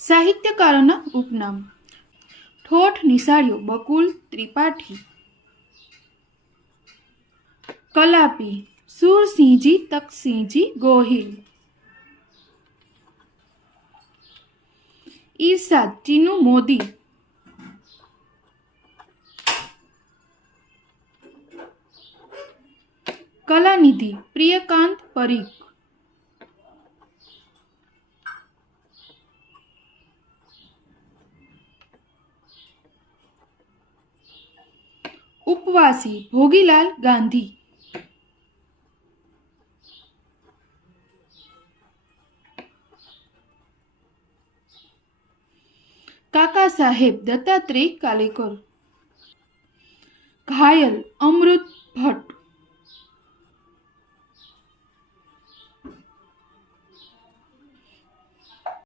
સાહિત્યકારોના ઉપનામ ઠોઠ નિશાળ્યો બકુલ ત્રિપાઠી કલાપી સુરસિંહજી તકસિંહજી ગોહિલ ઈર્ષાદ ટીનુ મોદી કલાનિધિ પ્રિયકાંત પરીખ उपवासी भोगीलाल गांधी। काका साहेब दत्तात्रेय कालेकर। घायल अमृत